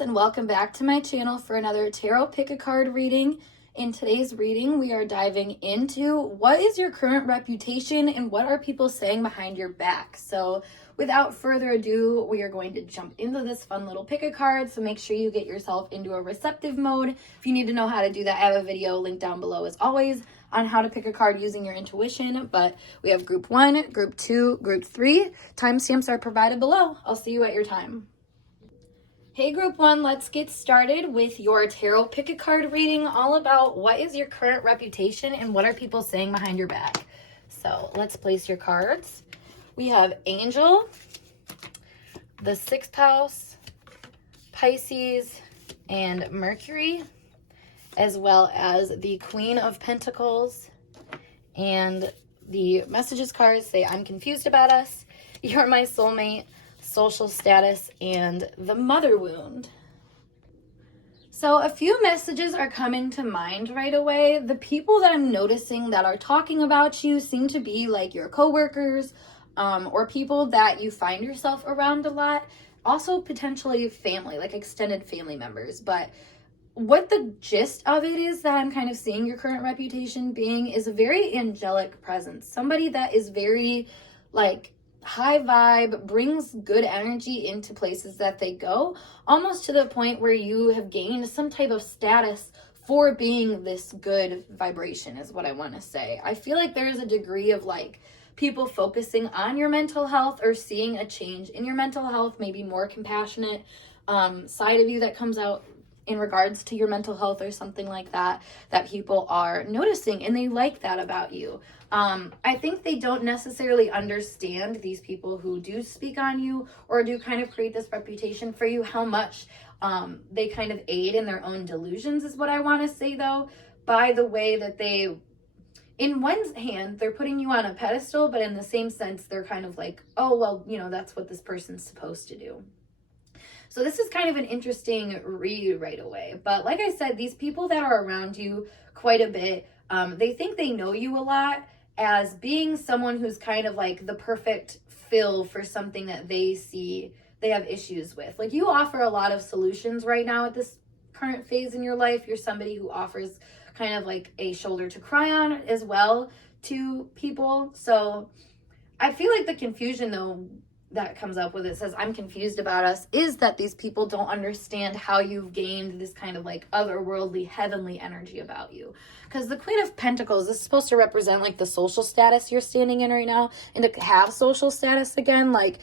friends, and welcome back to my channel for another tarot pick a card reading. In today's reading, we are diving into what is your current reputation and what are people saying behind your back. So without further ado, we are going to jump into this fun little pick a card. So make sure you get yourself into a receptive mode. If you need to know how to do that, I have a video linked down below as always on how to pick a card using your intuition. But we have group 1, group 2, group 3. Timestamps are provided below. I'll see you at your time. Hey group 1, let's get started with your tarot pick a card reading, all about what is your current reputation and what are people saying behind your back. So let's place your cards. We have Angel, the 6th house, Pisces, and Mercury, as well as the Queen of Pentacles. And the messages cards say, I'm confused about us, you're my soulmate, social status, and the mother wound. So a few messages are coming to mind right away. The people that I'm noticing that are talking about you seem to be like your coworkers, or people that you find yourself around a lot. Also potentially family, like extended family members. But what the gist of it is that I'm kind of seeing your current reputation being is a very angelic presence. Somebody that is very like high vibe, brings good energy into places that they go, almost to the point where you have gained some type of status for being this good vibration is what I want to say. I feel like there's a degree of like people focusing on your mental health or seeing a change in your mental health, maybe more compassionate side of you that comes out in regards to your mental health or something like that, that people are noticing and they like that about you. I think they don't necessarily understand, these people who do speak on you or do kind of create this reputation for you, how much they kind of aid in their own delusions is what I want to say though, by the way that they, in one hand, they're putting you on a pedestal, but in the same sense, they're kind of like, oh, well, you know, that's what this person's supposed to do. So this is kind of an interesting read right away. But like I said, these people that are around you quite a bit, they think they know you a lot as being someone who's kind of like the perfect fill for something that they see they have issues with. Like you offer a lot of solutions right now at this current phase in your life. You're somebody who offers kind of like a shoulder to cry on as well to people. So I feel like the confusion though that comes up with it says, I'm confused about us, is that these people don't understand how you've gained this kind of like otherworldly, heavenly energy about you. Because the Queen of Pentacles is supposed to represent like the social status you're standing in right now, and to have social status again, like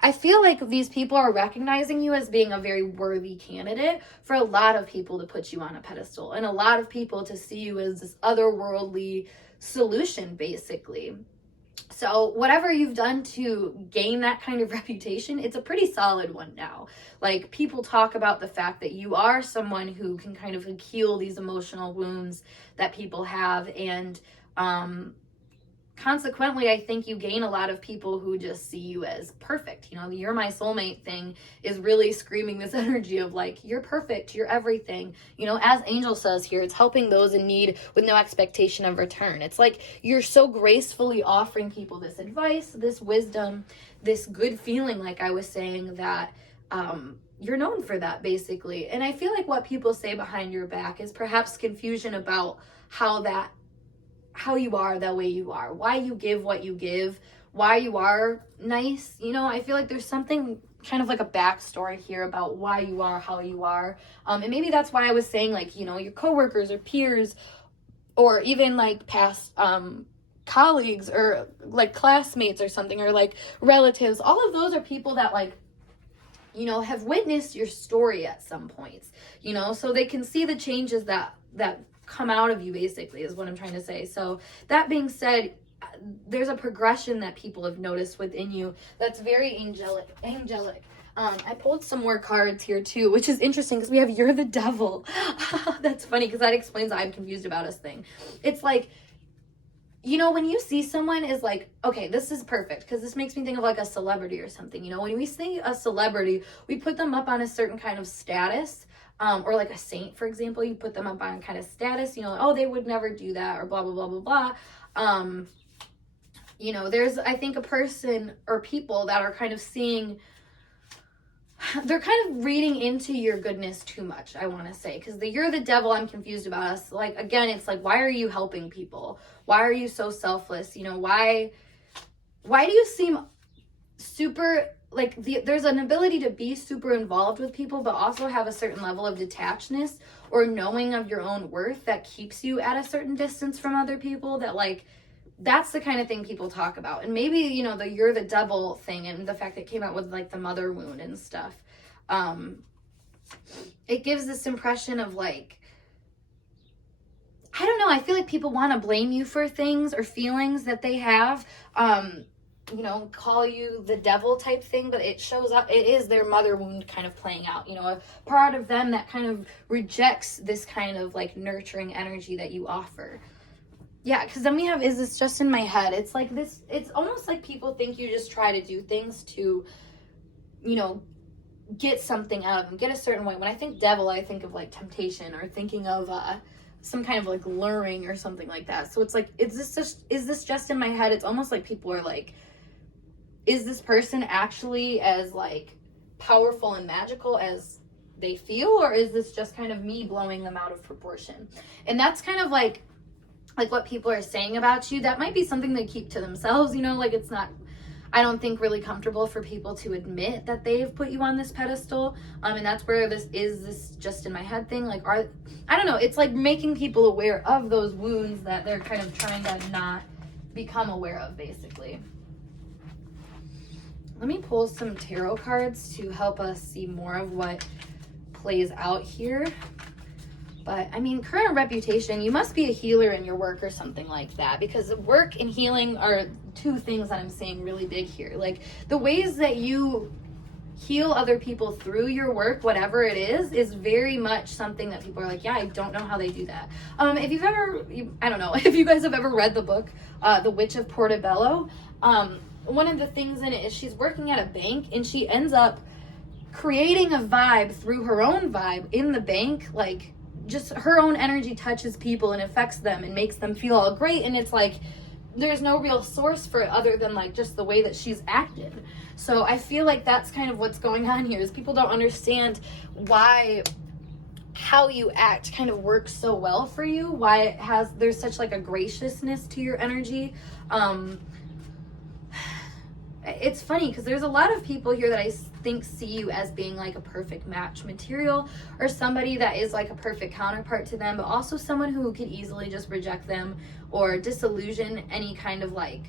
I feel like these people are recognizing you as being a very worthy candidate for a lot of people to put you on a pedestal, and a lot of people to see you as this otherworldly solution, basically. So whatever you've done to gain that kind of reputation, it's a pretty solid one now. Like people talk about the fact that you are someone who can kind of heal these emotional wounds that people have. And consequently, I think you gain a lot of people who just see you as perfect. You know, the you're my soulmate thing is really screaming this energy of like, you're perfect, you're everything. You know, as Angel says here, it's helping those in need with no expectation of return. It's like you're so gracefully offering people this advice, this wisdom, this good feeling, like I was saying, that you're known for that, basically. And I feel like what people say behind your back is perhaps confusion about how you are the way you are, why you give what you give, why you are nice. You know, I feel like there's something kind of like a backstory here about why you are how you are. And maybe that's why I was saying, like, you know, your coworkers or peers or even like past colleagues or like classmates or something, or like relatives. All of those are people that like, you know, have witnessed your story at some points, you know, so they can see the changes that come out of you, basically, is what I'm trying to say. So that being said, there's a progression that people have noticed within you that's very angelic. I pulled some more cards here too, which is interesting because we have you're the devil. That's funny because that explains the I'm confused about us thing. It's like, you know, when you see someone is like, okay, this is perfect, because this makes me think of like a celebrity or something. You know, when we see a celebrity, we put them up on a certain kind of status. Or like a saint, for example, you put them up on kind of status, you know, oh, they would never do that, or blah, blah, blah, blah, blah. You know, there's, I think, a person or people that are kind of seeing they're kind of reading into your goodness too much, I want to say, because you're the devil. I'm confused about us. Like, again, it's like, why are you helping people? Why are you so selfless? You know, why do you seem super, like, there's an ability to be super involved with people, but also have a certain level of detachedness or knowing of your own worth that keeps you at a certain distance from other people, that, like, that's the kind of thing people talk about. And maybe, you know, the you're the devil thing and the fact that it came out with, like, the mother wound and stuff. It gives this impression of, like, I don't know, I feel like people want to blame you for things or feelings that they have, you know, call you the devil type thing, but it shows up, it is their mother wound kind of playing out, you know, a part of them that kind of rejects this kind of, like, nurturing energy that you offer. Yeah, because then we have, is this just in my head? It's like this, it's almost like people think you just try to do things to, you know, get something out of them, get a certain way. When I think devil, I think of, like, temptation, or thinking of some kind of, like, luring or something like that. So it's like, is this just in my head? It's almost like people are like, is this person actually as, like, powerful and magical as they feel, or is this just kind of me blowing them out of proportion? And that's kind of like what people are saying about you. That might be something they keep to themselves, you know, like, it's not, I don't think, really comfortable for people to admit that they've put you on this pedestal. And that's where this just in my head thing, like, I don't know, it's like making people aware of those wounds that they're kind of trying to not become aware of, basically. Let me pull some tarot cards to help us see more of what plays out here. But, I mean, current reputation, you must be a healer in your work or something like that, because work and healing are two things that I'm saying really big here. Like, the ways that you heal other people through your work, whatever it is very much something that people are like, yeah, I don't know how they do that. If you've ever, I don't know, if you guys have ever read the book, The Witch of Portobello, one of the things in it is she's working at a bank, and she ends up creating a vibe through her own vibe in the bank, like, just her own energy touches people and affects them and makes them feel all great. And it's like, there's no real source for it other than, like, just the way that she's acted. So I feel like that's kind of what's going on here, is people don't understand why how you act kind of works so well for you, why there's such, like, a graciousness to your energy. It's funny because there's a lot of people here that I think see you as being, like, a perfect match material, or somebody that is, like, a perfect counterpart to them, but also someone who could easily just reject them or disillusion any kind of, like,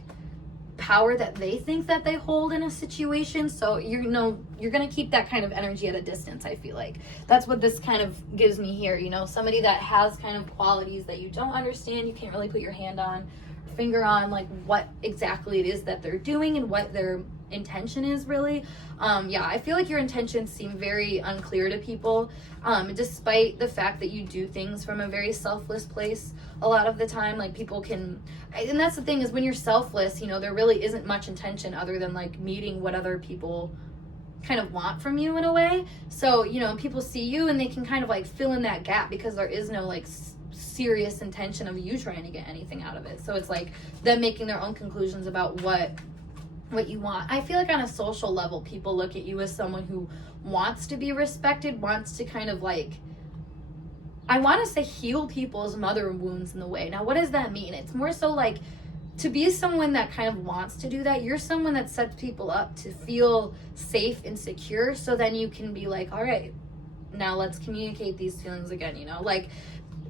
power that they think that they hold in a situation. So, you know, you're going to keep that kind of energy at a distance, I feel like. That's what this kind of gives me here, you know, somebody that has kind of qualities that you don't understand, you can't really put your hand on, finger on, like, what exactly it is that they're doing and what their intention is, really. Yeah, I feel like your intentions seem very unclear to people, despite the fact that you do things from a very selfless place a lot of the time. Like, people can, and that's the thing, is when you're selfless, you know, there really isn't much intention other than, like, meeting what other people kind of want from you in a way. So, you know, people see you and they can kind of, like, fill in that gap because there is no, like, serious intention of you trying to get anything out of it. So it's like them making their own conclusions about what you want. I feel like on a social level, people look at you as someone who wants to be respected, wants to kind of, like, I want to say heal people's mother wounds in the way. Now, what does that mean? It's more so like, to be someone that kind of wants to do that, you're someone that sets people up to feel safe and secure, so then you can be like, all right, now let's communicate these feelings again, you know? Like,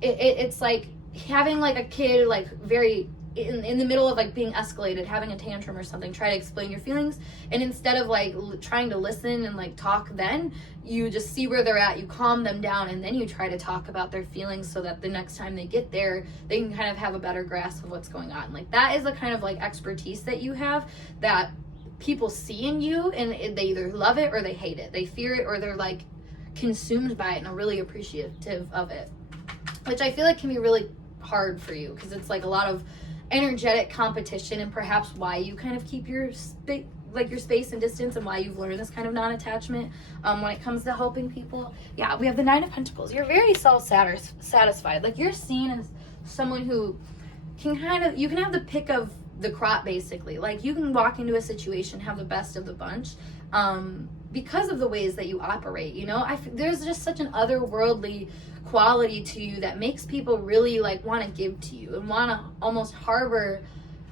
it's like having, like, a kid, like, very in the middle of, like, being escalated, having a tantrum or something, try to explain your feelings, and instead of, like, trying to listen and, like, talk, then you just see where they're at, you calm them down, and then you try to talk about their feelings so that the next time they get there, they can kind of have a better grasp of what's going on. Like, that is the kind of, like, expertise that you have that people see in you, and they either love it or they hate it. They fear it or they're, like, consumed by it and are really appreciative of it, which I feel like can be really hard for you, because it's, like, a lot of energetic competition, and perhaps why you kind of keep your space and distance, and why you've learned this kind of non-attachment when it comes to helping people. Yeah, we have the Nine of Pentacles. You're very self-satisfied. Like, you're seen as someone who can kind of, you can have the pick of the crop, basically. Like, you can walk into a situation, have the best of the bunch, because of the ways that you operate, you know? There's just such an otherworldly quality to you that makes people really, like, want to give to you and want to almost harbor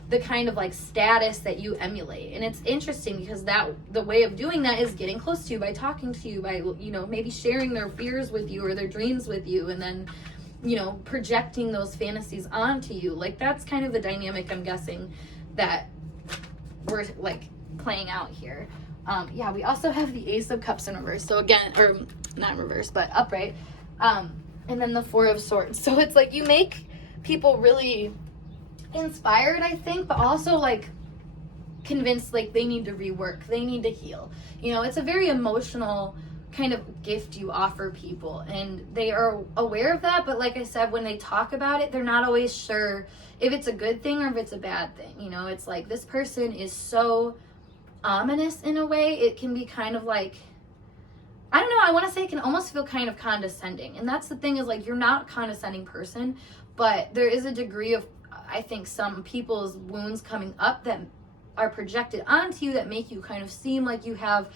the kind of, like, status that you emulate. And it's interesting because the way of doing that is getting close to you by talking to you, by, you know, maybe sharing their fears with you or their dreams with you, and then, you know, projecting those fantasies onto you. Like, that's kind of the dynamic, I'm guessing, that we're, like, playing out here. Yeah, we also have the Ace of Cups in reverse. So again, or not in reverse, but upright. And then the Four of Swords. So it's like you make people really inspired, I think, but also, like, convinced, like, they need to rework, they need to heal. You know, it's a very emotional kind of gift you offer people, and they are aware of that, but like I said, when they talk about it, they're not always sure if it's a good thing or if it's a bad thing. You know, it's like, this person is so ominous in a way, it can be kind of like, I don't know, I want to say it can almost feel kind of condescending. And that's the thing, is like, you're not a condescending person, but there is a degree of, I think, some people's wounds coming up that are projected onto you that make you kind of seem like you have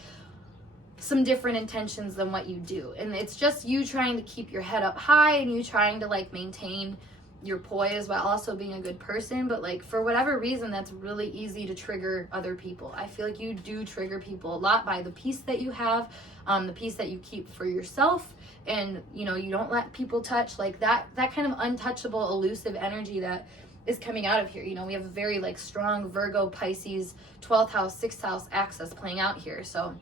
some different intentions than what you do. And it's just you trying to keep your head up high, and you trying to, like, maintain your poise while also being a good person. But, like, for whatever reason, that's really easy to trigger other people. I feel like you do trigger people a lot by the peace that you have, the peace that you keep for yourself, and, you know, you don't let people touch, like, that kind of untouchable, elusive energy that is coming out of here. You know, we have a very, like, strong Virgo, Pisces, 12th house, 6th house axis playing out here. So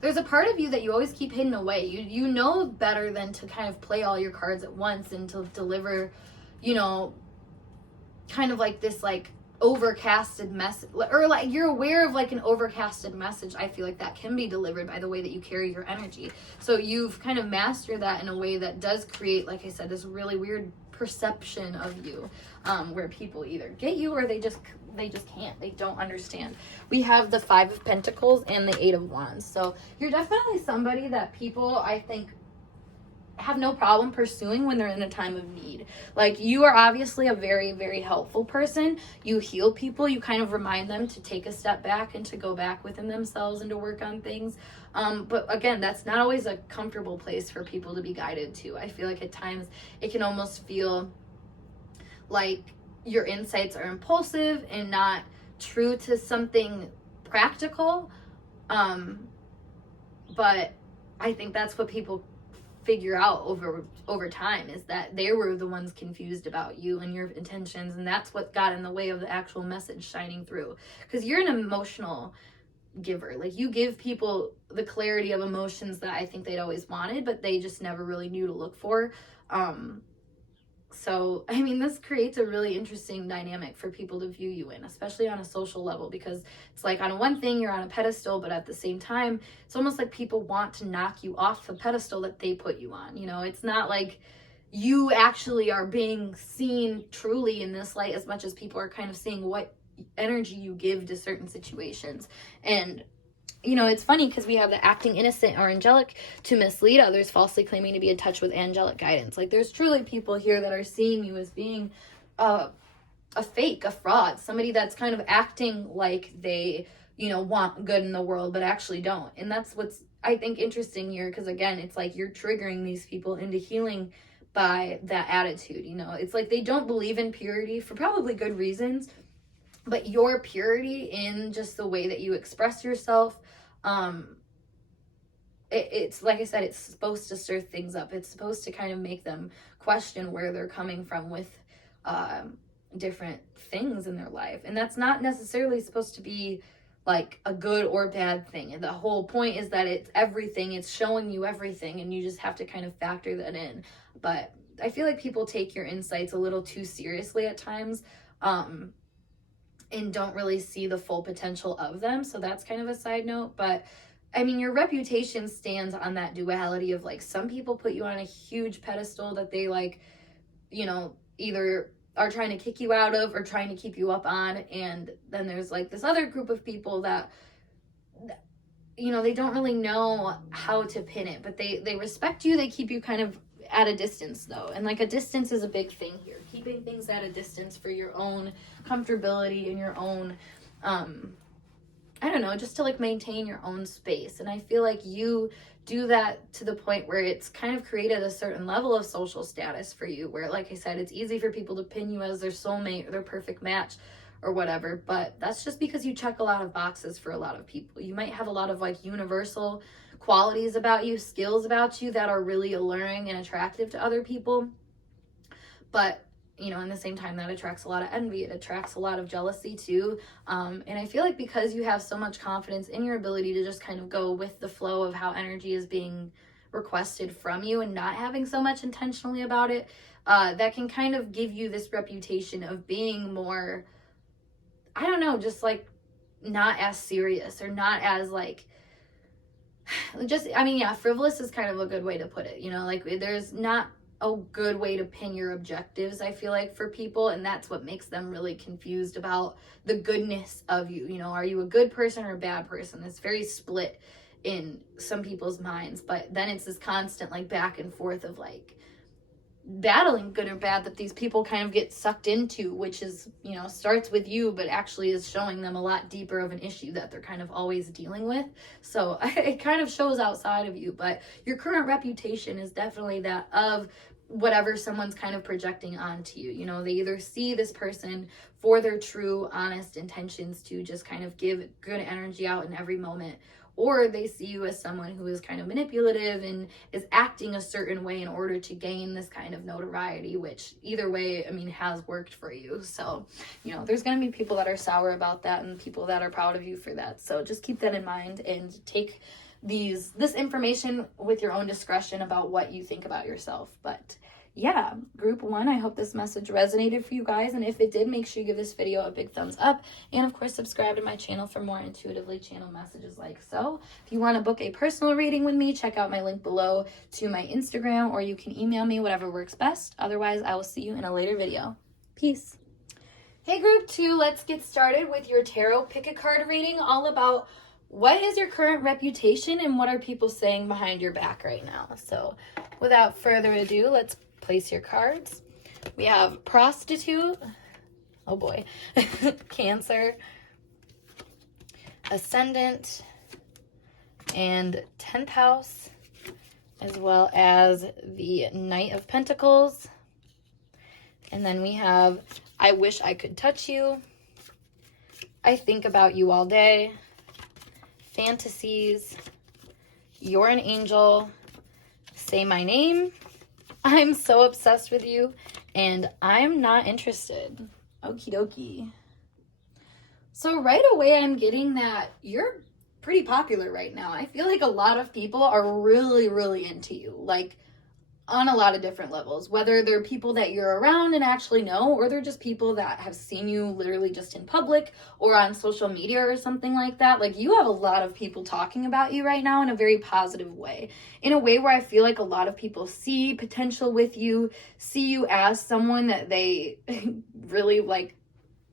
there's a part of you that you always keep hidden away. You know better than to kind of play all your cards at once and to deliver, you know, kind of like this, like, overcasted message, or like you're aware of, like, an overcasted message. I feel like that can be delivered by the way that you carry your energy. So you've kind of mastered that in a way that does create, like I said, this really weird perception of you, where people either get you or they just can't. They don't understand. We have the Five of Pentacles and the Eight of Wands. So you're definitely somebody that people, I think, have no problem pursuing when they're in a time of need. Like, you are obviously a very, very helpful person. You heal people. You kind of remind them to take a step back and to go back within themselves and to work on things. But again, that's not always a comfortable place for people to be guided to. I feel like at times it can almost feel like your insights are impulsive and not true to something practical. But I think that's what people figure out over time, is that they were the ones confused about you and your intentions, and that's what got in the way of the actual message shining through. Because you're an emotional giver. Like, you give people the clarity of emotions that I think they'd always wanted, but they just never really knew to look for. So, I mean, this creates a really interesting dynamic for people to view you in, especially on a social level, because it's like, on one thing, you're on a pedestal, but at the same time, it's almost like people want to knock you off the pedestal that they put you on. You know, it's not like you actually are being seen truly in this light as much as people are kind of seeing what energy you give to certain situations. And, you know, it's funny because we have the acting innocent or angelic to mislead others, falsely claiming to be in touch with angelic guidance. Like, there's truly people here that are seeing you as being a fake, a fraud, somebody that's kind of acting like they, you know, want good in the world, but actually don't. And that's what's, I think, interesting here, because again, it's like you're triggering these people into healing by that attitude. You know, it's like they don't believe in purity for probably good reasons, but your purity in just the way that you express yourself, it's like I said, it's supposed to stir things up. It's supposed to kind of make them question where they're coming from with different things in their life. And that's not necessarily supposed to be like a good or bad thing. And the whole point is that it's everything. It's showing you everything, and you just have to kind of factor that in. But I feel like people take your insights a little too seriously at times, and don't really see the full potential of them. So that's kind of a side note. But I mean, your reputation stands on that duality of, like, some people put you on a huge pedestal that they, like, you know, either are trying to kick you out of or trying to keep you up on. And then there's, like, this other group of people that, you know, they don't really know how to pin it, but they respect you. They keep you kind of at a distance though. And like a distance is a big thing here. Keeping things at a distance for your own comfortability and your own, I don't know, just to like maintain your own space. And I feel like you do that to the point where it's kind of created a certain level of social status for you, where, like I said, it's easy for people to pin you as their soulmate or their perfect match or whatever. But that's just because you check a lot of boxes for a lot of people. You might have a lot of like universal qualities about you, skills about you that are really alluring and attractive to other people. But, you know, in the same time, that attracts a lot of envy. It attracts a lot of jealousy too. And I feel like because you have so much confidence in your ability to just kind of go with the flow of how energy is being requested from you and not having so much intentionally about it, that can kind of give you this reputation of being more, I don't know, just like not as serious or not as like, just, I mean, yeah, frivolous is kind of a good way to put it, you know, like there's not a good way to pin your objectives, I feel like, for people, and that's what makes them really confused about the goodness of you. You know, are you a good person or a bad person? It's very split in some people's minds, but then it's this constant like back and forth of like battling good or bad that these people kind of get sucked into, which is, you know, starts with you, but actually is showing them a lot deeper of an issue that they're kind of always dealing with. So it kind of shows outside of you, but your current reputation is definitely that of whatever someone's kind of projecting onto you. You know, they either see this person for their true, honest intentions to just kind of give good energy out in every moment, or they see you as someone who is kind of manipulative and is acting a certain way in order to gain this kind of notoriety, which either way, I mean, has worked for you. So, you know, there's going to be people that are sour about that and people that are proud of you for that. So just keep that in mind and take this information with your own discretion about what you think about yourself. But yeah, group 1, I hope this message resonated for you guys, and if it did, make sure you give this video a big thumbs up, and of course subscribe to my channel for more intuitively channeled messages like so. If you want to book a personal reading with me, check out my link below to my Instagram, or you can email me, whatever works best. Otherwise, I will see you in a later video. Peace. Hey group 2, let's get started with your tarot pick a card reading, all about what is your current reputation and what are people saying behind your back right now. So without further ado, let's place your cards. We have prostitute, oh boy, Cancer, ascendant, and 10th house, as well as the Knight of Pentacles. And then we have I wish I could touch you, I think about you all day, fantasies, you're an angel, say my name, I'm so obsessed with you, and I'm not interested. Okie dokie. So right away I'm getting that you're pretty popular right now. I feel like a lot of people are really, really into you, like on a lot of different levels, whether they're people that you're around and actually know, or they're just people that have seen you literally just in public or on social media or something like that. Like, you have a lot of people talking about you right now in a very positive way, in a way where I feel like a lot of people see potential with you, see you as someone that they really like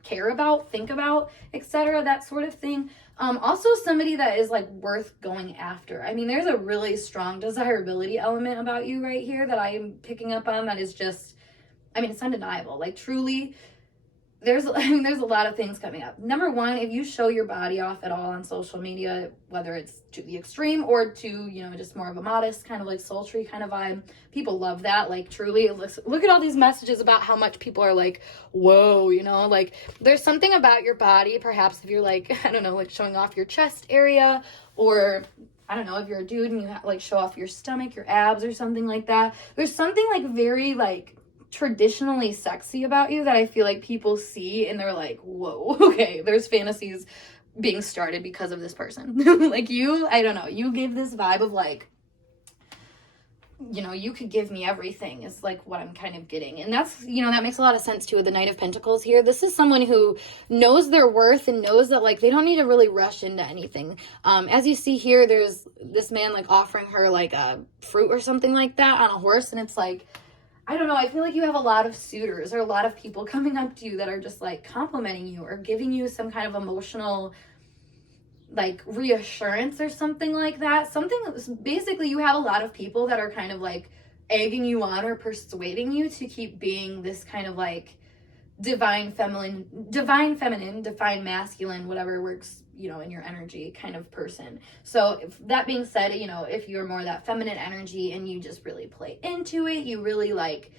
care about, think about, etc., that sort of thing. Also somebody that is like worth going after. I mean, there's a really strong desirability element about you right here that I am picking up on that is just, I mean, it's undeniable. Like, truly, there's a lot of things coming up. Number one, if you show your body off at all on social media, whether it's to the extreme or to, you know, just more of a modest kind of like sultry kind of vibe, people love that. Like, truly, look at all these messages about how much people are like, whoa, you know, like there's something about your body, perhaps if you're like, I don't know, like showing off your chest area, or I don't know, if you're a dude and you like show off your stomach, your abs or something like that. There's something like very like traditionally sexy about you that I feel like people see and they're like, whoa, okay, there's fantasies being started because of this person. Like, you, I don't know, you give this vibe of like, you know, you could give me everything is like what I'm kind of getting. And that's, you know, that makes a lot of sense too with the Knight of Pentacles here. This is someone who knows their worth and knows that like they don't need to really rush into anything. As you see here, there's this man like offering her like a fruit or something like that on a horse, and it's like, I don't know, I feel like you have a lot of suitors or a lot of people coming up to you that are just like complimenting you or giving you some kind of emotional like reassurance or something like that. Something, basically you have a lot of people that are kind of like egging you on or persuading you to keep being this kind of like divine feminine, divine masculine, whatever works, you know, in your energy kind of person. So that being said, you know, if you're more that feminine energy and you just really play into it, you really like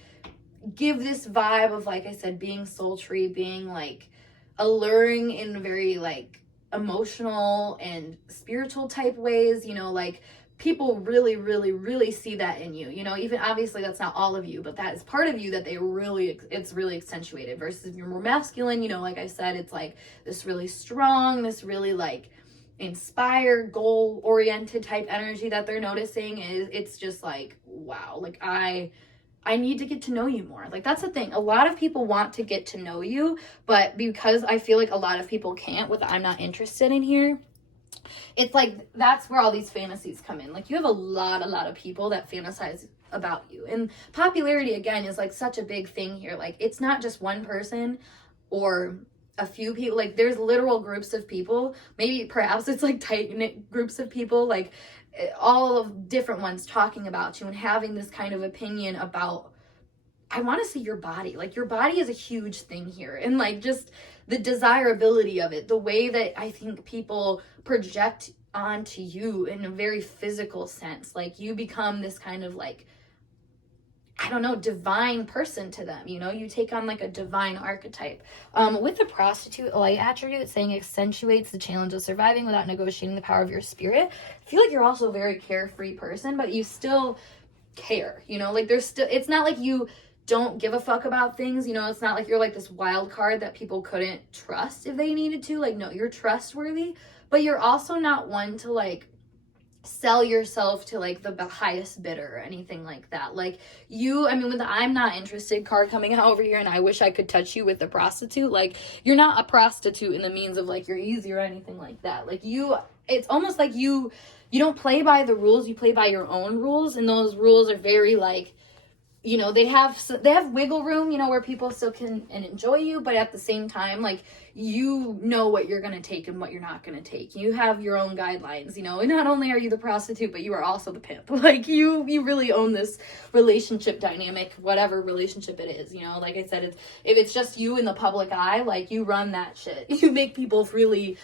give this vibe of, like I said, being sultry, being like alluring in very like emotional and spiritual type ways, you know, like people really, really, really see that in you, you know, even obviously that's not all of you, but that is part of you that it's really accentuated. Versus if you're more masculine, you know, like I said, it's like this really strong, this really like inspired, goal oriented type energy that they're noticing. It's just like, wow, like I need to get to know you more. Like that's the thing. A lot of people want to get to know you, but because I feel like a lot of people can't with I'm not interested in here, it's like that's where all these fantasies come in. Like you have a lot of people that fantasize about you. And popularity, again, is like such a big thing here. Like it's not just one person or a few people. Like there's literal groups of people. Maybe perhaps it's like tight-knit groups of people, like all of different ones talking about you and having this kind of opinion about, I want to see your body. Like your body is a huge thing here. And like just the desirability of it, the way that I think people project onto you in a very physical sense. Like you become this kind of like, I don't know, divine person to them. You know, you take on like a divine archetype. With the prostitute light attribute, saying accentuates the challenge of surviving without negotiating the power of your spirit. I feel like you're also a very carefree person, but you still care, you know, like there's still, it's not like you don't give a fuck about things, you know, it's not like you're like this wild card that people couldn't trust if they needed to. Like, no, you're trustworthy, but you're also not one to like sell yourself to like the highest bidder or anything like that. Like you, I mean, with the I'm not interested card coming out over here and I wish I could touch you with the prostitute, like you're not a prostitute in the means of like you're easy or anything like that. Like you, it's almost like you don't play by the rules, you play by your own rules, and those rules are very like, you know, they have wiggle room, you know, where people still can and enjoy you, but at the same time, like, you know what you're going to take and what you're not going to take. You have your own guidelines, you know, and not only are you the prostitute, but you are also the pimp. Like, you really own this relationship dynamic, whatever relationship it is, you know. Like I said, if it's just you in the public eye, like, you run that shit. You make people really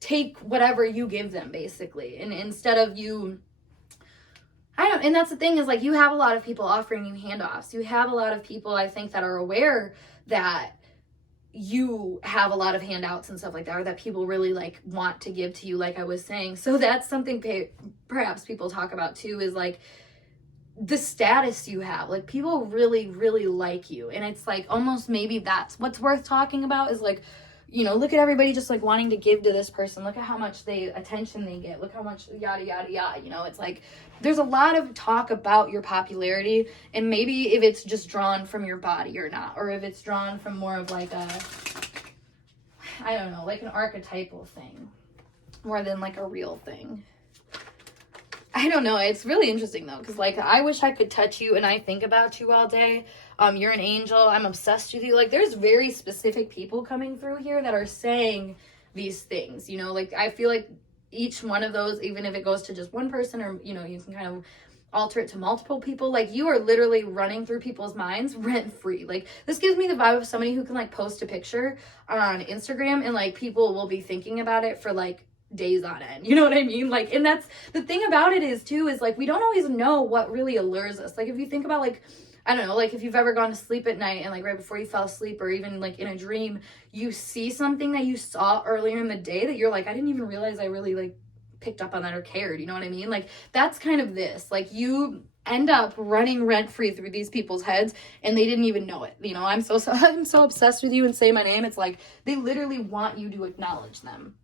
take whatever you give them, basically. And instead of you... and that's the thing is, like, you have a lot of people offering you handoffs. You have a lot of people, I think, that are aware that you have a lot of handouts and stuff like that, or that people really, like, want to give to you, like I was saying. So that's something perhaps people talk about, too, is, like, the status you have. Like, people really, really like you. And it's, like, almost maybe that's what's worth talking about is, like, you know, look at everybody just like wanting to give to this person. Look at how much attention they get. Look how much yada, yada, yada. You know, it's like there's a lot of talk about your popularity, and maybe if it's just drawn from your body or not, or if it's drawn from more of like a, I don't know, like an archetypal thing more than like a real thing. I don't know. It's really interesting though, because like I wish I could touch you, and I think about you all day. You're an angel. I'm obsessed with you. Like there's very specific people coming through here that are saying these things, you know, like I feel like each one of those, even if it goes to just one person, or, you know, you can kind of alter it to multiple people, like you are literally running through people's minds rent free. Like this gives me the vibe of somebody who can like post a picture on Instagram and like people will be thinking about it for like days on end, you know what I mean? Like, and that's the thing about it is too, is like we don't always know what really allures us. Like if you think about like, I don't know, like if you've ever gone to sleep at night and like right before you fell asleep, or even like in a dream, you see something that you saw earlier in the day that you're like, I didn't even realize I really like picked up on that or cared, you know what I mean? Like that's kind of this, like you end up running rent free through these people's heads and they didn't even know it. You know, I'm so obsessed with you and say my name. It's like they literally want you to acknowledge them.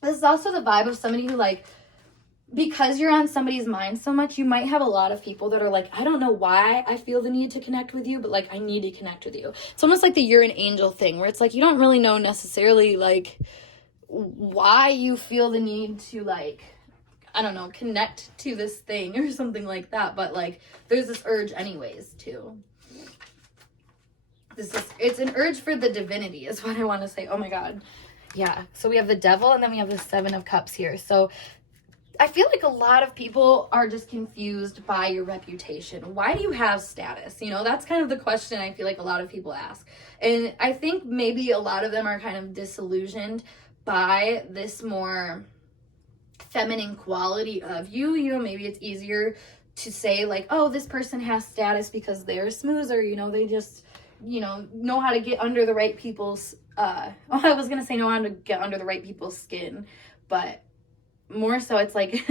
This is also the vibe of somebody who like, because you're on somebody's mind so much, you might have a lot of people that are like, I don't know why I feel the need to connect with you, but like I need to connect with you. It's almost like the you're an angel thing, where it's like you don't really know necessarily like why you feel the need to like, I don't know, connect to this thing or something like that, but like there's this urge anyways too. It's an urge for the divinity is what I want to say. Oh my god. Yeah, so we have the devil and then we have the 7 of cups here. So I feel like a lot of people are just confused by your reputation. Why do you have status? You know, that's kind of the question I feel like a lot of people ask. And I think maybe a lot of them are kind of disillusioned by this more feminine quality of you. You know, maybe it's easier to say like, oh, this person has status because they're smoother, you know, they just, you know how to get under the right people's, I was going to say know how to get under the right people's skin, but more so it's like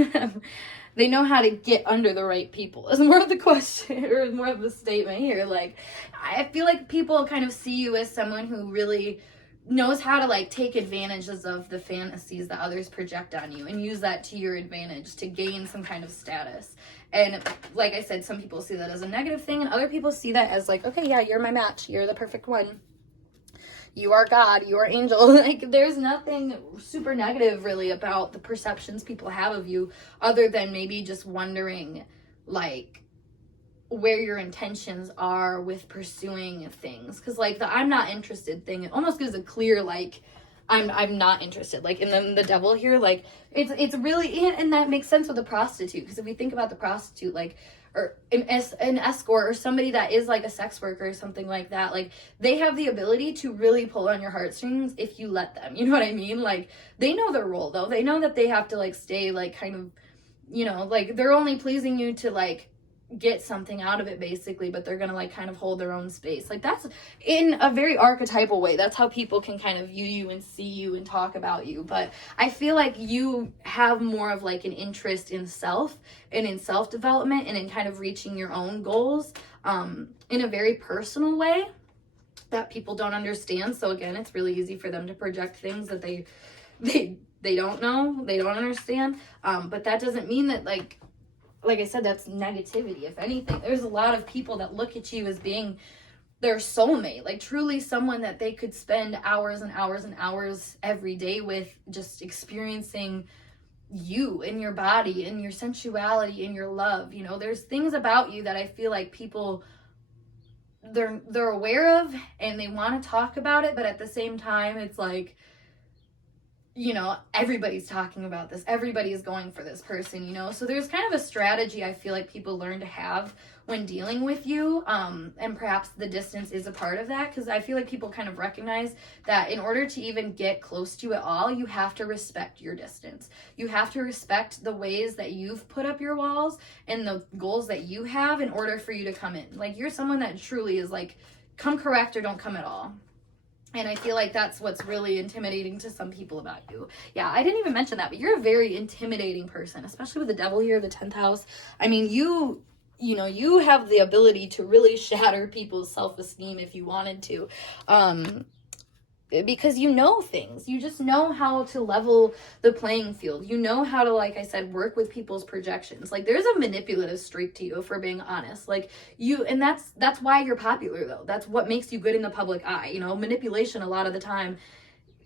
they know how to get under the right people is more of the question, or more of the statement here. Like, I feel like people kind of see you as someone who really knows how to like take advantages of the fantasies that others project on you and use that to your advantage to gain some kind of status. And like I said, some people see that as a negative thing, and other people see that as like, okay, yeah, you're my match, you're the perfect one, you are God, you are angel. Like, there's nothing super negative really about the perceptions people have of you, other than maybe just wondering like where your intentions are with pursuing things. Because like the I'm not interested thing, it almost gives a clear like I'm not interested. Like, and then the devil here, like it's really, and that makes sense with a prostitute, because if we think about the prostitute, like, or an escort, or somebody that is like a sex worker or something like that, like they have the ability to really pull on your heartstrings if you let them. You know what I mean? Like, they know their role though. They know that they have to like stay like kind of, you know, like they're only pleasing you to like get something out of it basically, but they're gonna like kind of hold their own space. Like, that's in a very archetypal way, that's how people can kind of view you and see you and talk about you. But I feel like you have more of like an interest in self and in self-development and in kind of reaching your own goals in a very personal way that people don't understand. So again, it's really easy for them to project things that they don't know, they don't understand, but that doesn't mean that like I said, that's negativity. If anything, there's a lot of people that look at you as being their soulmate, like truly someone that they could spend hours and hours and hours every day with, just experiencing you and your body and your sensuality and your love. You know, there's things about you that I feel like people, they're aware of and they want to talk about it, but at the same time, it's like, you know, everybody's talking about this. Everybody is going for this person, you know? So there's kind of a strategy I feel like people learn to have when dealing with you. And perhaps the distance is a part of that, because I feel like people kind of recognize that in order to even get close to you at all, you have to respect your distance. You have to respect the ways that you've put up your walls and the goals that you have in order for you to come in. Like, you're someone that truly is like, come correct or don't come at all. And I feel like that's what's really intimidating to some people about you. Yeah, I didn't even mention that, but you're a very intimidating person, especially with the devil here, the 10th house. I mean, you know, you have the ability to really shatter people's self-esteem if you wanted to. Because you know things. You just know how to level the playing field. You know how to, like I said, work with people's projections. Like, there's a manipulative streak to you, if we're being honest. Like, you, and that's why you're popular, though. That's what makes you good in the public eye. You know, manipulation a lot of the time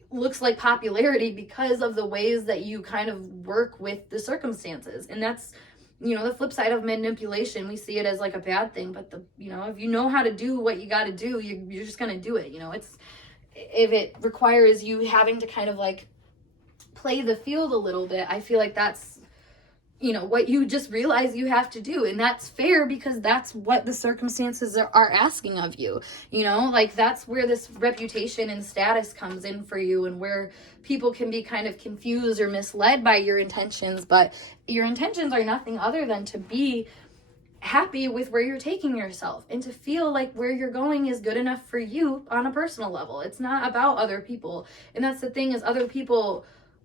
looks like popularity because of the ways that you kind of work with the circumstances. And that's, you know, the flip side of manipulation. We see it as like a bad thing, but you know, if you know how to do what you got to do, you're just going to do it. You know, if it requires you having to kind of like play the field a little bit, I feel like that's, you know, what you just realize you have to do. And that's fair, because that's what the circumstances are asking of you. You know, like, that's where this reputation and status comes in for you, and where people can be kind of confused or misled by your intentions. But your intentions are nothing other than to be happy with where you're taking yourself, and to feel like where you're going is good enough for you on a personal level. It's not about other people. And that's the thing, is other people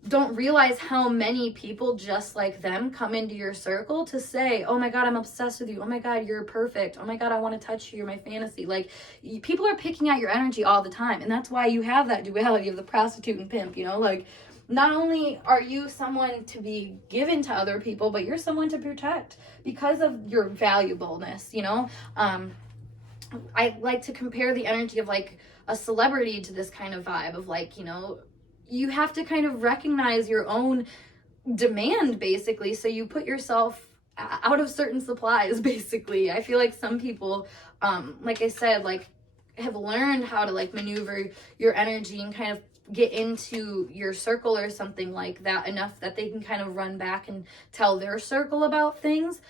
don't realize how many people just like them come into your circle to say, oh my God, I'm obsessed with you. Oh my God, you're perfect. Oh my God, I want to touch you. You're my fantasy. Like, people are picking at your energy all the time. And that's why you have that duality of the prostitute and pimp, you know, like, not only are you someone to be given to other people, but you're someone to protect because of your valuableness, you know? I like to compare the energy of like a celebrity to this kind of vibe of like, you know, you have to kind of recognize your own demand, basically. So you put yourself out of certain supplies, basically. I feel like some people, like I said, like, have learned how to like maneuver your energy and kind of get into your circle or something like that enough that they can kind of run back and tell their circle about things.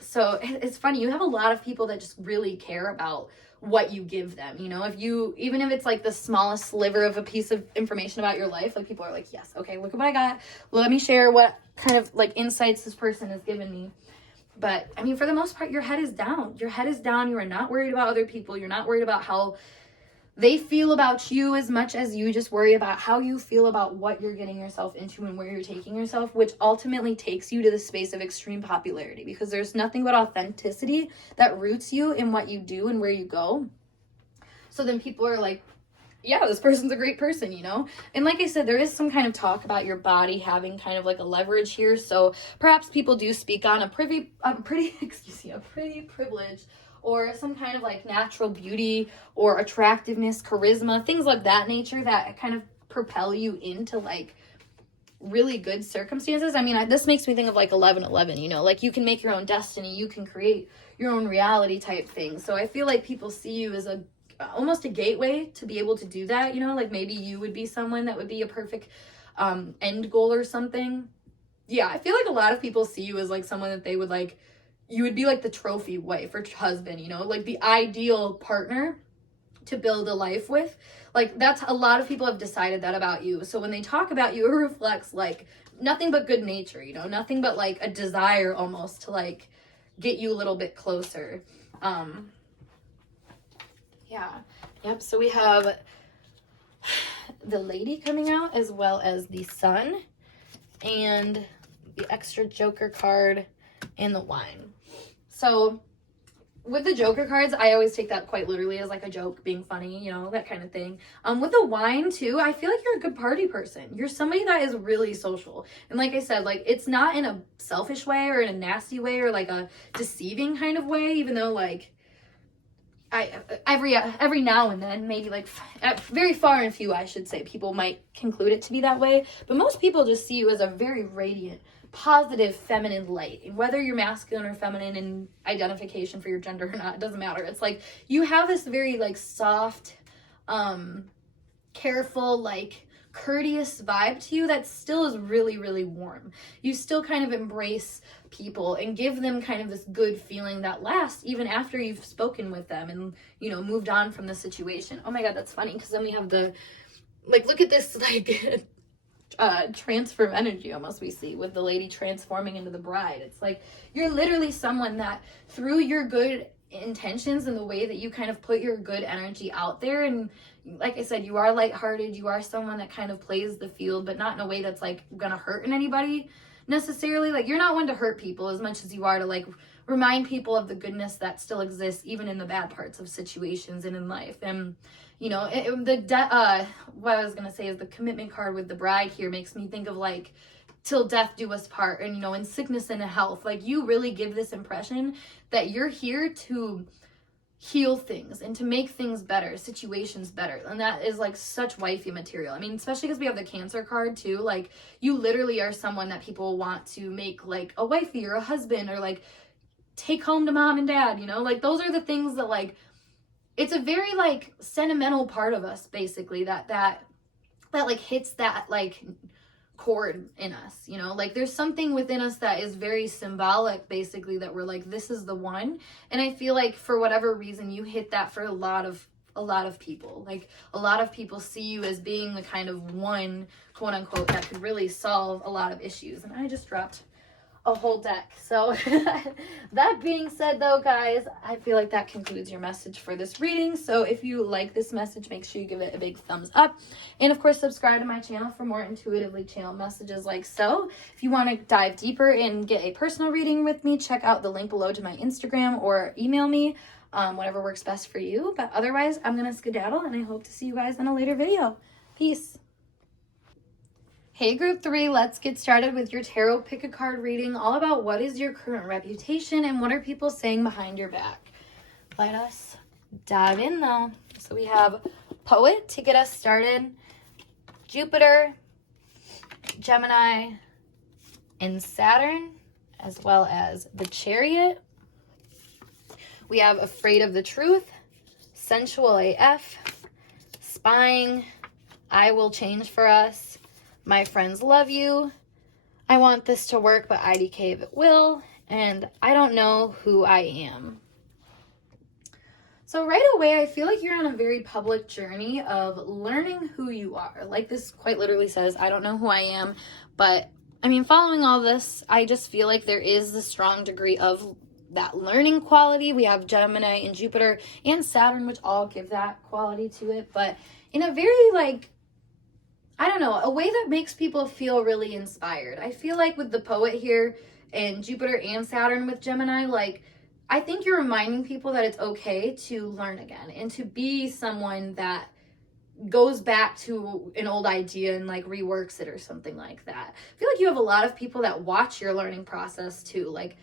So it's funny, you have a lot of people that just really care about what you give them, you know. If you, even if it's like the smallest sliver of a piece of information about your life, like people are like, yes, okay, look at what I got, let me share what kind of like insights this person has given me. But I mean, for the most part, your head is down. You are not worried about other people. You're not worried about how they feel about you as much as you just worry about how you feel about what you're getting yourself into and where you're taking yourself, which ultimately takes you to the space of extreme popularity, because there's nothing but authenticity that roots you in what you do and where you go. So then people are like, yeah, this person's a great person, you know? And like I said, there is some kind of talk about your body having kind of like a leverage here. So perhaps people do speak on a pretty privilege, or some kind of like natural beauty or attractiveness, charisma, things like that nature that kind of propel you into like really good circumstances. I mean, this makes me think of like 11:11, you know, like you can make your own destiny, you can create your own reality type thing. So I feel like people see you as almost a gateway to be able to do that, you know, like maybe you would be someone that would be a perfect end goal or something. Yeah, I feel like a lot of people see you as like someone that they would like, you would be like the trophy wife or husband, you know, like the ideal partner to build a life with. Like that's, a lot of people have decided that about you. So when they talk about you, it reflects like nothing but good nature, you know, nothing but like a desire almost to like get you a little bit closer. Yeah. Yep. So we have the Lady coming out, as well as the Sun, and the extra Joker card, and the Wine. So with the Joker cards, I always take that quite literally as like a joke, being funny, you know, that kind of thing. With the Wine too, I feel like you're a good party person. You're somebody that is really social. And like I said, like it's not in a selfish way or in a nasty way or like a deceiving kind of way, even though like every now and then, maybe like very far and few, I should say, people might conclude it to be that way. But most people just see you as a very radiant, positive, feminine light. And whether you're masculine or feminine in identification for your gender or not, it doesn't matter. It's like you have this very like soft, careful, like courteous vibe to you that still is really, really warm. You still kind of embrace people and give them kind of this good feeling that lasts even after you've spoken with them and, you know, moved on from the situation. Oh my God, that's funny, because then we have the, like, look at this, like, transfer of energy almost we see with the Lady transforming into the Bride. It's like you're literally someone that through your good intentions and the way that you kind of put your good energy out there, and like I said, you are lighthearted, you are someone that kind of plays the field, but not in a way that's like gonna hurt anybody necessarily. Like you're not one to hurt people as much as you are to like remind people of the goodness that still exists even in the bad parts of situations and in life. And you know, what I was gonna say is the Commitment card with the Bride here makes me think of like till death do us part, and you know, in sickness and in health. Like you really give this impression that you're here to heal things and to make things better, situations better. And that is like such wifey material. I mean, especially because we have the Cancer card too. Like you literally are someone that people want to make like a wifey or a husband, or like take home to mom and dad, you know, like those are the things that like, it's a very like sentimental part of us basically that like hits that like chord in us, you know, like there's something within us that is very symbolic basically, that we're like, this is the one. And I feel like for whatever reason you hit that for a lot of people. Like a lot of people see you as being the kind of one, quote unquote, that could really solve a lot of issues. And I just dropped a whole deck. So that being said though, guys, I feel like that concludes your message for this reading. So if you like this message, make sure you give it a big thumbs up, and of course subscribe to my channel for more intuitively channeled messages like so. If you want to dive deeper and get a personal reading with me, check out the link below to my Instagram or email me, whatever works best for you. But otherwise, I'm gonna skedaddle, and I hope to see you guys in a later video. Peace. Hey group 3, let's get started with your tarot pick a card reading, all about what is your current reputation and what are people saying behind your back. Let us dive in though. So we have Poet to get us started, Jupiter, Gemini, and Saturn, as well as the Chariot. We have Afraid of the Truth, Sensual AF, Spying, I will change for us. My friends love you. I want this to work, but IDK if it will. And I don't know who I am. So right away, I feel like you're on a very public journey of learning who you are. Like this quite literally says, I don't know who I am. But I mean, following all this, I just feel like there is a strong degree of that learning quality. We have Gemini and Jupiter and Saturn, which all give that quality to it. But in a very like, I don't know, a way that makes people feel really inspired. I feel like with the poet here and Jupiter and Saturn with Gemini, like, I think you're reminding people that it's okay to learn again and to be someone that goes back to an old idea and like reworks it or something like that. I feel like you have a lot of people that watch your learning process too. Like,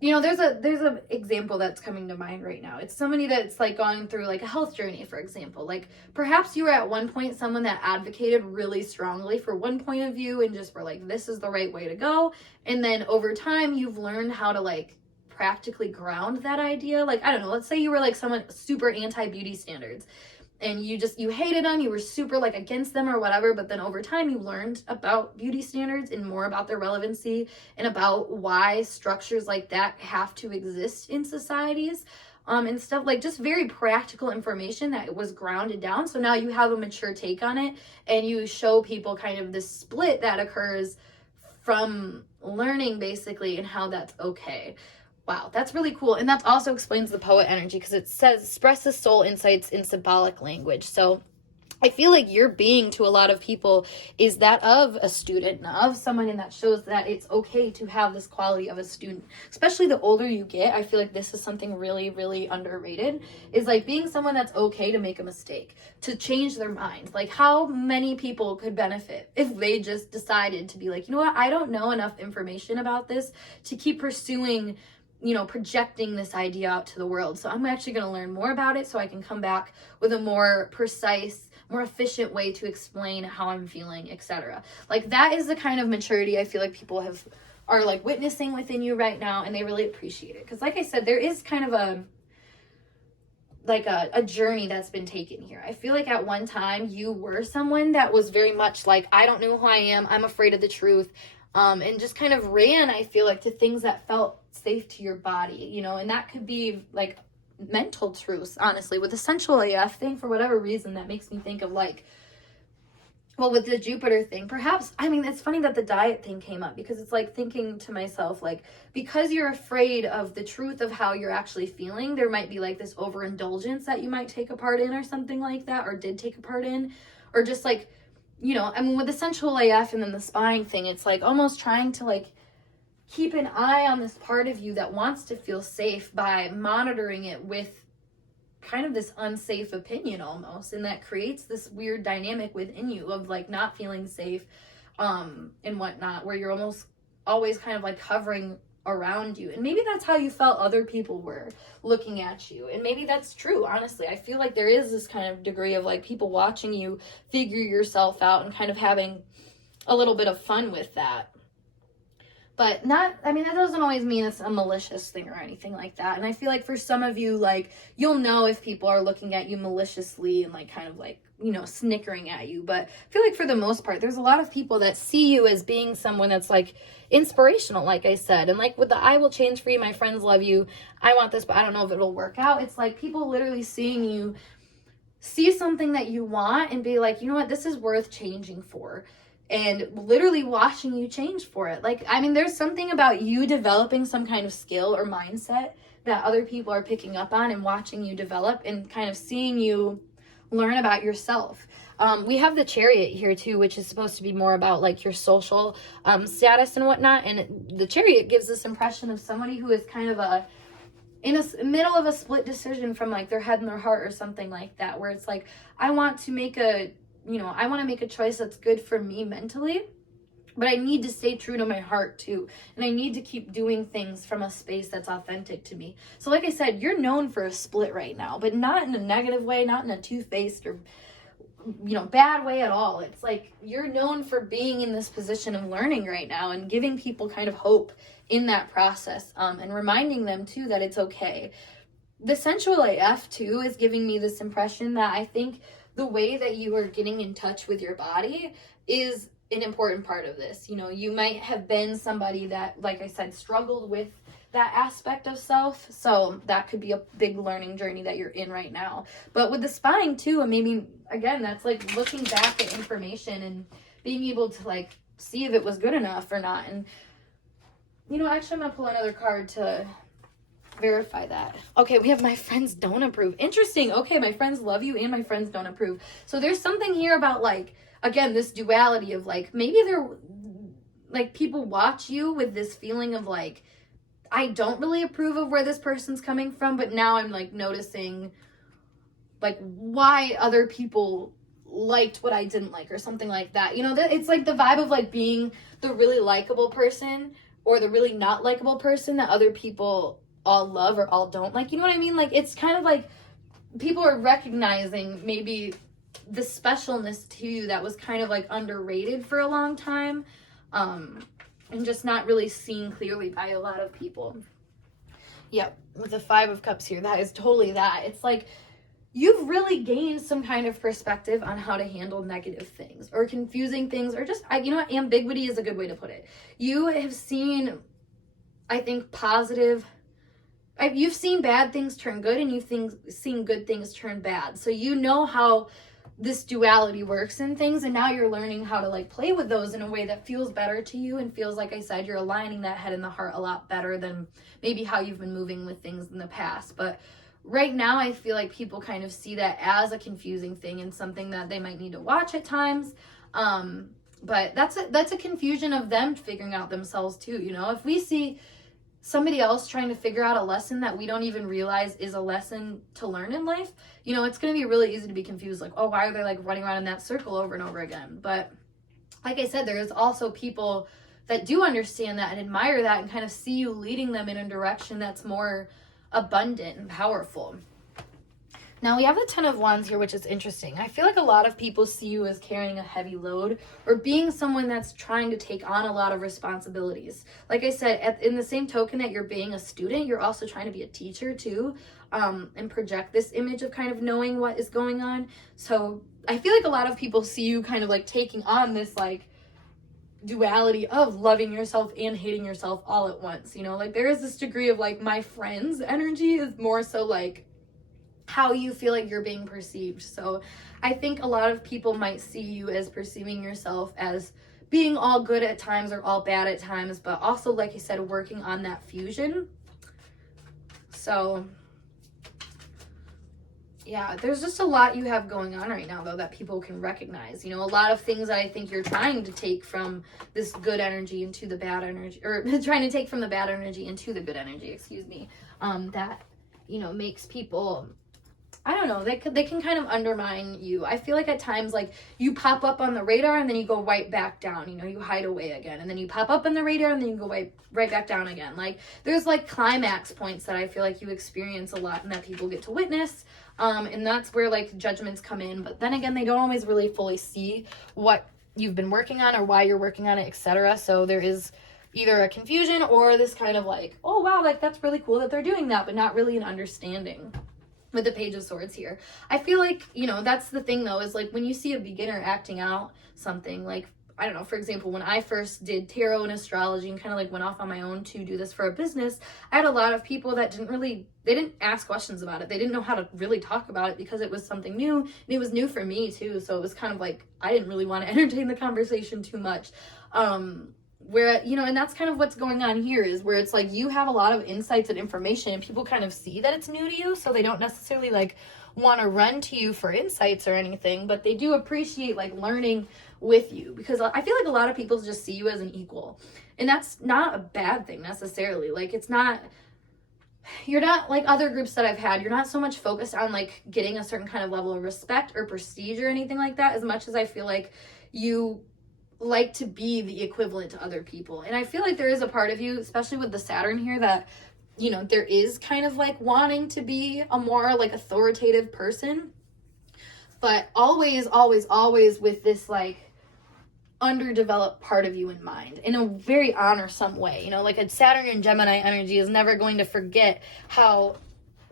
you know, there's a example that's coming to mind right now. It's somebody that's like going through like a health journey, for example. Like perhaps you were at one point someone that advocated really strongly for one point of view and just were like, this is the right way to go. And then over time you've learned how to like practically ground that idea. Like, I don't know, let's say you were like someone super anti-beauty standards and you hated them, you were super like against them or whatever, but then over time you learned about beauty standards and more about their relevancy and about why structures like that have to exist in societies, and stuff like just very practical information that was grounded down. So now you have a mature take on it and you show people kind of this split that occurs from learning basically and how that's okay. Wow, that's really cool. And that also explains the poet energy because it says expresses soul insights in symbolic language. So I feel like your being to a lot of people is that of a student, of someone, and that shows that it's okay to have this quality of a student. Especially the older you get, I feel like this is something really, really underrated, is like being someone that's okay to make a mistake, to change their mind. Like how many people could benefit if they just decided to be like, you know what, I don't know enough information about this to keep pursuing, you know, projecting this idea out to the world. So I'm actually going to learn more about it so I can come back with a more precise, more efficient way to explain how I'm feeling, etc. Like that is the kind of maturity I feel like people are like witnessing within you right now, and they really appreciate it. Because like I said, there is kind of a journey that's been taken here. I feel like at one time you were someone that was very much like, I don't know who I am, I'm afraid of the truth, and just kind of ran, I feel like, to things that felt safe to your body, you know, and that could be like mental truths, honestly. With the sensual AF thing, for whatever reason, that makes me think of like, well, with the Jupiter thing, perhaps, I mean, it's funny that the diet thing came up because it's like thinking to myself, like, because you're afraid of the truth of how you're actually feeling, there might be like this overindulgence that you might take a part in or something like that, or did take a part in, or just like, you know, I mean, with the sensual AF and then the spying thing, it's like almost trying to like keep an eye on this part of you that wants to feel safe by monitoring it with kind of this unsafe opinion almost, and that creates this weird dynamic within you of like not feeling safe and whatnot, where you're almost always kind of like hovering around you. And maybe that's how you felt other people were looking at you, and maybe that's true. Honestly, I feel like there is this kind of degree of like people watching you figure yourself out and kind of having a little bit of fun with that. But not, I mean, that doesn't always mean it's a malicious thing or anything like that. And I feel like for some of you, like, you'll know if people are looking at you maliciously and, like, kind of, like, you know, snickering at you. But I feel like for the most part, there's a lot of people that see you as being someone that's, like, inspirational, like I said. And, like, with the I will change for you, my friends love you, I want this, but I don't know if it'll work out. It's, like, people literally seeing you see something that you want and be like, you know what, this is worth changing for. And literally watching you change for it. Like, I mean, there's something about you developing some kind of skill or mindset that other people are picking up on and watching you develop and kind of seeing you learn about yourself. We have the Chariot here too, which is supposed to be more about like your social status and whatnot. And the Chariot gives this impression of somebody who is kind of in a middle of a split decision from like their head and their heart or something like that, where it's like, I want to make a choice that's good for me mentally, but I need to stay true to my heart too. And I need to keep doing things from a space that's authentic to me. So like I said, you're known for a split right now, but not in a negative way, not in a two-faced or, you know, bad way at all. It's like you're known for being in this position of learning right now and giving people kind of hope in that process, and reminding them too that it's okay. The sensual AF too is giving me this impression that I think the way that you are getting in touch with your body is an important part of this. You know, you might have been somebody that, like I said, struggled with that aspect of self, so that could be a big learning journey that you're in right now. But with the spying too, and maybe again, that's like looking back at information and being able to like see if it was good enough or not. And you know, actually I'm gonna pull another card to verify that. Okay, we have my friends don't approve. Interesting. Okay, my friends love you and my friends don't approve. So there's something here about like, again, this duality of like, maybe they're like, people watch you with this feeling of like, I don't really approve of where this person's coming from, but now I'm like noticing like why other people liked what I didn't like or something like that. You know, that it's like the vibe of like being the really likable person or the really not likable person that other people all love or all don't like. You know what I mean? Like, it's kind of like people are recognizing maybe the specialness to you that was kind of like underrated for a long time. And just not really seen clearly by a lot of people. Yep, with the 5 of Cups here, that is totally that. It's like you've really gained some kind of perspective on how to handle negative things or confusing things, or just, you know what, ambiguity is a good way to put it. You have seen, I think, you've seen bad things turn good, and you've seen good things turn bad. So you know how this duality works in things, and now you're learning how to like play with those in a way that feels better to you and feels, like I said, you're aligning that head and the heart a lot better than maybe how you've been moving with things in the past. But right now I feel like people kind of see that as a confusing thing and something that they might need to watch at times. But that's a confusion of them figuring out themselves too. You know, if we see somebody else trying to figure out a lesson that we don't even realize is a lesson to learn in life, you know, it's going to be really easy to be confused. Like, oh, why are they like running around in that circle over and over again? But like I said, there is also people that do understand that and admire that and kind of see you leading them in a direction that's more abundant and powerful. Now we have the 10 of Wands here, which is interesting. I feel like a lot of people see you as carrying a heavy load or being someone that's trying to take on a lot of responsibilities. Like I said, in the same token that you're being a student, you're also trying to be a teacher too, and project this image of kind of knowing what is going on. So I feel like a lot of people see you kind of like taking on this like duality of loving yourself and hating yourself all at once. You know, like there is this degree of like my friends energy is more so like how you feel like you're being perceived. So I think a lot of people might see you as perceiving yourself as being all good at times or all bad at times, but also, like I said, working on that fusion. So yeah, there's just a lot you have going on right now though that people can recognize. You know, a lot of things that I think you're trying to take from this good energy into the bad energy, or trying to take from the bad energy into the good energy, excuse me, that, you know, makes people, I don't know, they can kind of undermine you. I feel like at times, like, you pop up on the radar and then you go right back down, you know, you hide away again, and then you pop up on the radar and then you go right back down again. Like, there's like climax points that I feel like you experience a lot and that people get to witness, and that's where like judgments come in. But then again, they don't always really fully see what you've been working on or why you're working on it, etc. So there is either a confusion or this kind of like, oh wow, like that's really cool that they're doing that, but not really an understanding. With the Page of Swords here, I feel like, you know, that's the thing though, is like when you see a beginner acting out something, like, I don't know, for example, when I first did tarot and astrology and kind of like went off on my own to do this for a business, I had a lot of people that they didn't ask questions about it. They didn't know how to really talk about it because it was something new, and it was new for me too. So it was kind of like, I didn't really want to entertain the conversation too much. Where, you know, and that's kind of what's going on here, is where it's like you have a lot of insights and information and people kind of see that it's new to you, so they don't necessarily like want to run to you for insights or anything, but they do appreciate like learning with you, because I feel like a lot of people just see you as an equal, and that's not a bad thing necessarily. Like, it's not, you're not like other groups that I've had, you're not so much focused on like getting a certain kind of level of respect or prestige or anything like that, as much as I feel like you like to be the equivalent to other people. And I feel like there is a part of you, especially with the Saturn here, that, you know, there is kind of like wanting to be a more like authoritative person, but always with this like underdeveloped part of you in mind, in a very honorsome way. You know, like a Saturn and Gemini energy is never going to forget how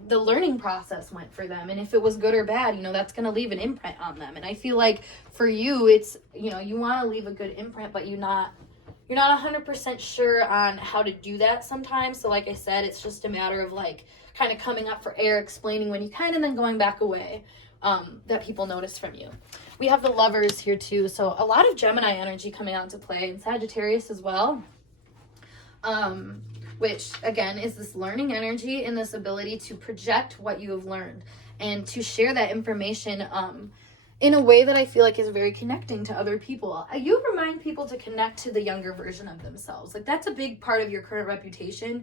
the learning process went for them, and if it was good or bad, you know, that's going to leave an imprint on them. And I feel like for you, it's, you know, you want to leave a good imprint, but you're not 100% sure on how to do that sometimes. So like I said, it's just a matter of like kind of coming up for air, explaining when you can, and then going back away, that people notice from you. We have the Lovers here too, so a lot of Gemini energy coming out into play, and Sagittarius as well, which again is this learning energy and this ability to project what you have learned and to share that information in a way that I feel like is very connecting to other people. You remind people to connect to the younger version of themselves. Like, that's a big part of your current reputation.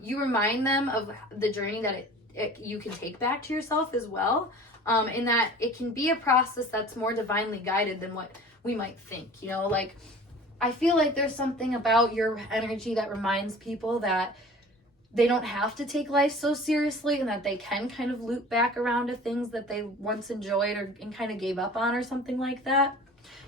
You remind them of the journey that you can take back to yourself as well, and that it can be a process that's more divinely guided than what we might think. You know, like, I feel like there's something about your energy that reminds people that they don't have to take life so seriously, and that they can kind of loop back around to things that they once enjoyed and kind of gave up on or something like that.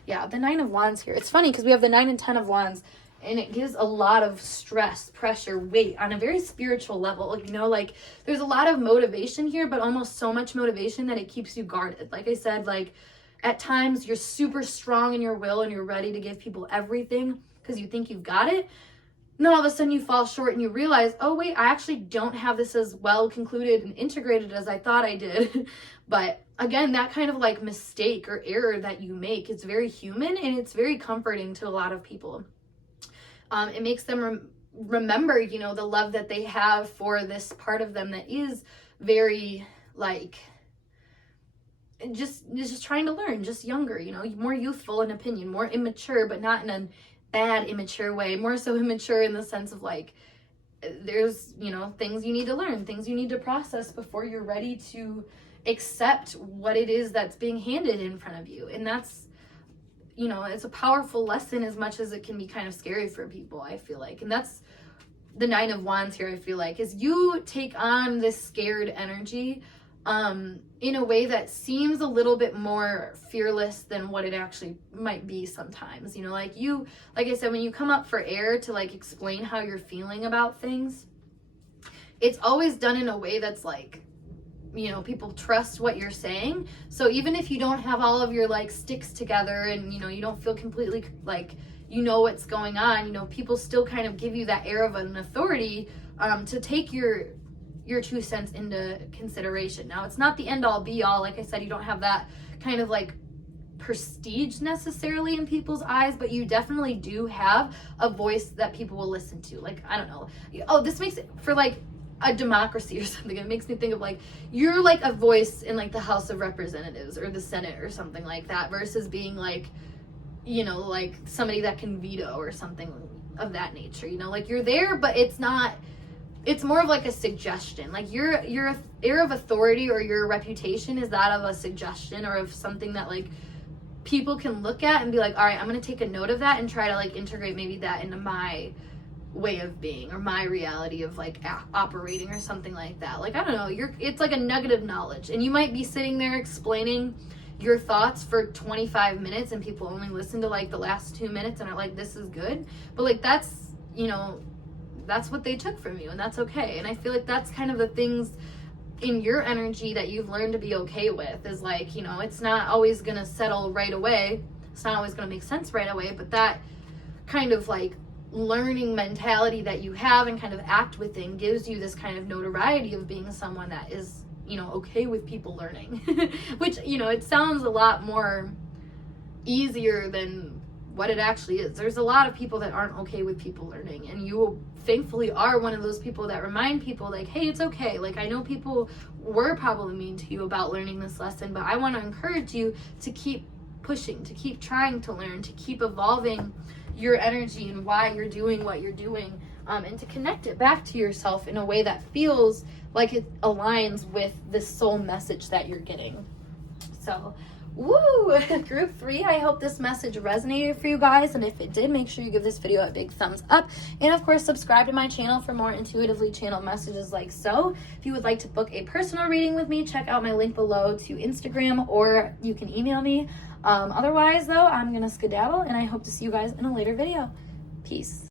Yeah, the 9 of Wands here. It's funny because we have the 9 and 10 of Wands, and it gives a lot of stress, pressure, weight on a very spiritual level. You know, like, there's a lot of motivation here, but almost so much motivation that it keeps you guarded. Like I said, like, at times you're super strong in your will and you're ready to give people everything because you think you've got it. And then all of a sudden you fall short and you realize, oh wait, I actually don't have this as well concluded and integrated as I thought I did. But again, that kind of like mistake or error that you make, it's very human and it's very comforting to a lot of people. It makes them remember, you know, the love that they have for this part of them that is very like just trying to learn, just younger, you know, more youthful in opinion, more immature, but not in a bad immature way, more so immature in the sense of like, there's, you know, things you need to learn, things you need to process before you're ready to accept what it is that's being handed in front of you. And that's, you know, it's a powerful lesson as much as it can be kind of scary for people, I feel like. And that's the 9 of Wands here, I feel like, is you take on this scared energy in a way that seems a little bit more fearless than what it actually might be sometimes. You know, like you, like I said, when you come up for air to like explain how you're feeling about things, it's always done in a way that's like, you know, people trust what you're saying. So even if you don't have all of your like sticks together and, you know, you don't feel completely like, you know, what's going on, you know, people still kind of give you that air of an authority to take your 2 cents into consideration. Now, it's not the end all be all. Like I said, you don't have that kind of like prestige necessarily in people's eyes, but you definitely do have a voice that people will listen to. Like, I don't know. Oh, this makes it for like a democracy or something. It makes me think of like, you're like a voice in like the House of Representatives or the Senate or something like that, versus being like, you know, like somebody that can veto or something of that nature. You know, like you're there, but it's not, it's more of like a suggestion. Like your air of authority or your reputation is that of a suggestion or of something that like people can look at and be like, all right, I'm going to take a note of that and try to like integrate maybe that into my way of being or my reality of like operating or something like that. Like, I don't know, it's like a nugget of knowledge, and you might be sitting there explaining your thoughts for 25 minutes and people only listen to like the last 2 minutes and are like, this is good. But like, that's, you know, that's what they took from you, and that's okay. And I feel like that's kind of the things in your energy that you've learned to be okay with, is like, you know, it's not always going to settle right away. It's not always going to make sense right away, but that kind of like learning mentality that you have and kind of act within gives you this kind of notoriety of being someone that is, you know, okay with people learning, which, you know, it sounds a lot more easier than what it actually is. There's a lot of people that aren't okay with people learning, and you thankfully are one of those people that remind people like, hey, it's okay. Like, I know people were probably mean to you about learning this lesson, but I want to encourage you to keep pushing, to keep trying to learn, to keep evolving your energy and why you're doing what you're doing, and to connect it back to yourself in a way that feels like it aligns with the soul message that you're getting. So, woo! Group 3, I hope this message resonated for you guys, and if it did, make sure you give this video a big thumbs up, and of course subscribe to my channel for more intuitively channeled messages like so. If you would like to book a personal reading with me, check out my link below to Instagram, or you can email me. Otherwise though, I'm gonna skedaddle, and I hope to see you guys in a later video. Peace.